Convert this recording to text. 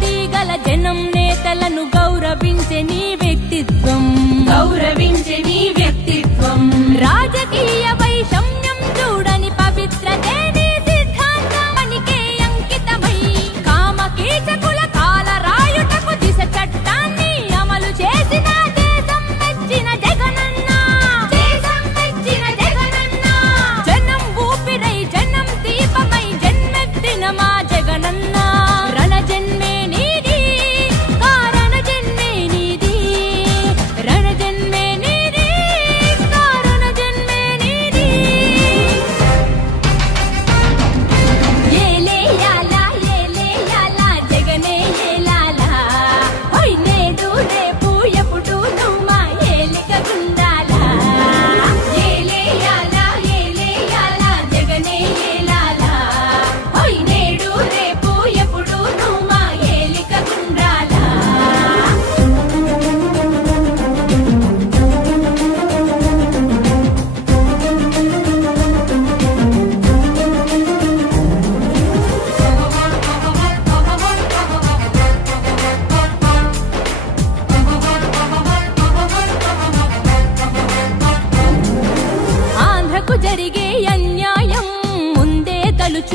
తీగల జనం నేతలను గౌరవించే నీ వ్యక్తిత్వం. గౌరవించే నీ వ్యక్తిత్వం. రాజ